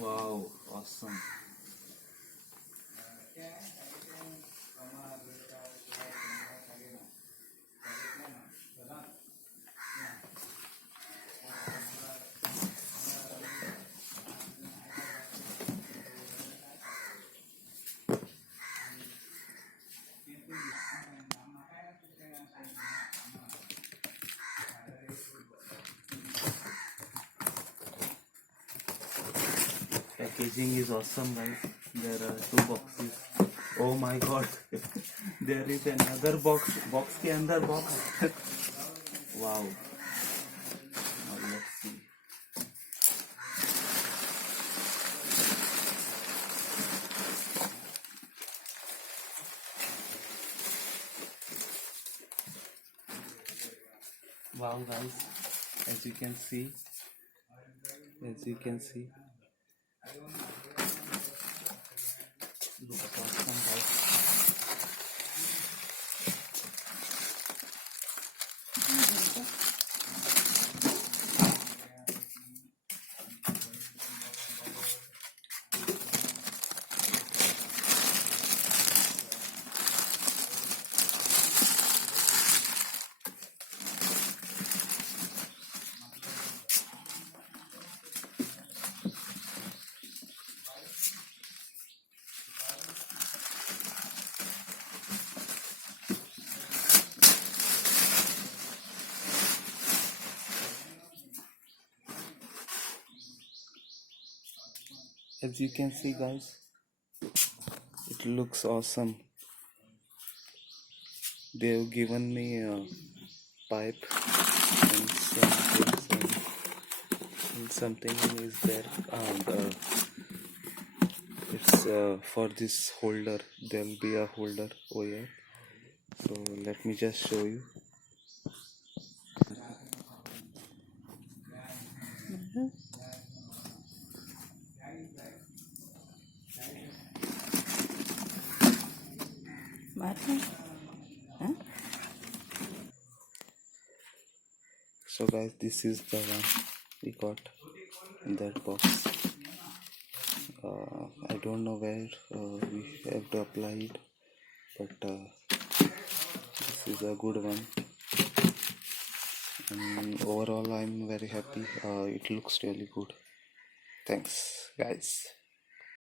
Wow, awesome. Packaging is awesome, guys. There are two boxes. Oh my god. There is another box. Box के अंदर box. Wow. Now let's see. Wow, guys. As you can see. Looks awesome, guys. As you can see, guys, it looks awesome. They've given me a pipe and something is there, and it's for this holder. There'll be a holder over here. So let me just show you. So guys, this is the one we got in that box. I don't know where we have to apply it, but this is a good one, and overall I'm very happy. It looks really good. Thanks, guys.